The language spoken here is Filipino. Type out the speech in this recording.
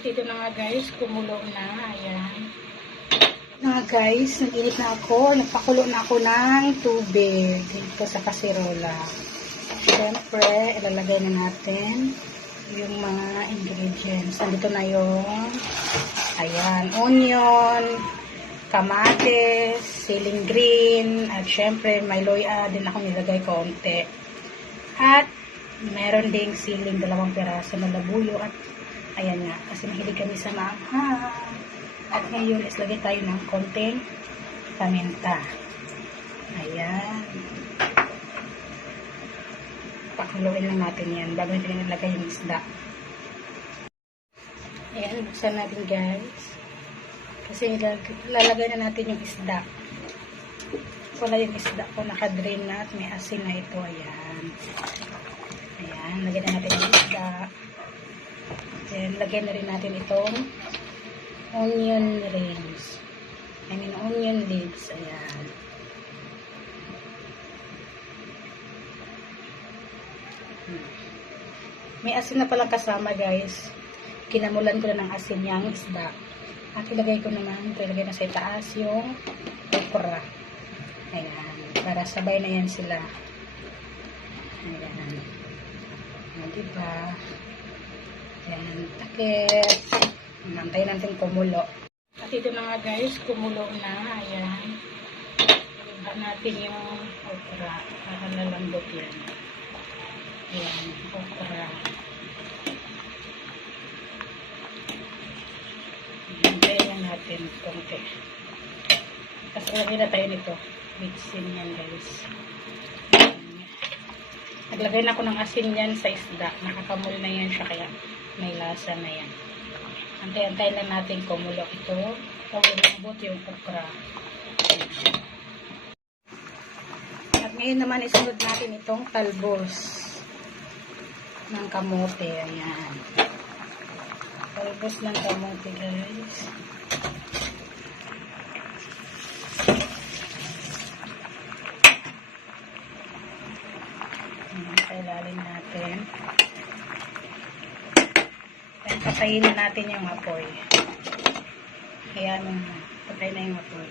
At ito na nga guys, kumulo na. Ayan. Na guys, nag-init na ako. Nagpakulo na ako ng tubig dito sa kasirola. Siyempre, ilalagay na natin yung mga ingredients. Nandito na yung ayan, onion, kamatis, siling green, at syempre may loya din ako nilagay konti. At meron ding siling 2 piraso na labuyo at ayan nga, kasi mahilig kami sa maanghang. At ngayon is lagay tayo ng konting paminta. Ayan. Pakuluin lang natin yan bago natin nilagay yung isda. Ayan, buksan natin guys. Kasi lalagay na natin yung isda. Wala yung isda ko, nakadrain na at may asin na ito. Ayan. Ayan, lagyan na natin yung isda. Then, lagyan na rin natin itong onion rings. Onion leaves. Ayan. May asin na palang kasama guys. Kinamulan ko na ng asin yung isda. At ilagay ko naman, ilagay na sa itaas yung okra. Ayan. Para sabay na yan sila. Ayan. Diba? Ayan. Takip. Nantayin natin kumulo. At ito na nga guys, kumulo na. Ayan. Iba natin yung okra. Para lalambot yan. Ayan. Okra. Nantayin natin konti. Tapos lagay na tayo nito. Mixin yan guys. Naglagay na ako ng asin yan sa isda. Nakakamul na yan siya kaya may lasa na yan. Antay-antay lang natin kumulo ito. Lumabot yung okra. At ngayon naman isunod natin itong talbos ng kamote. Ayan. Talbos ng kamote guys. Ilalim natin. Then, patayin na natin yung apoy. Kaya patay na yung apoy.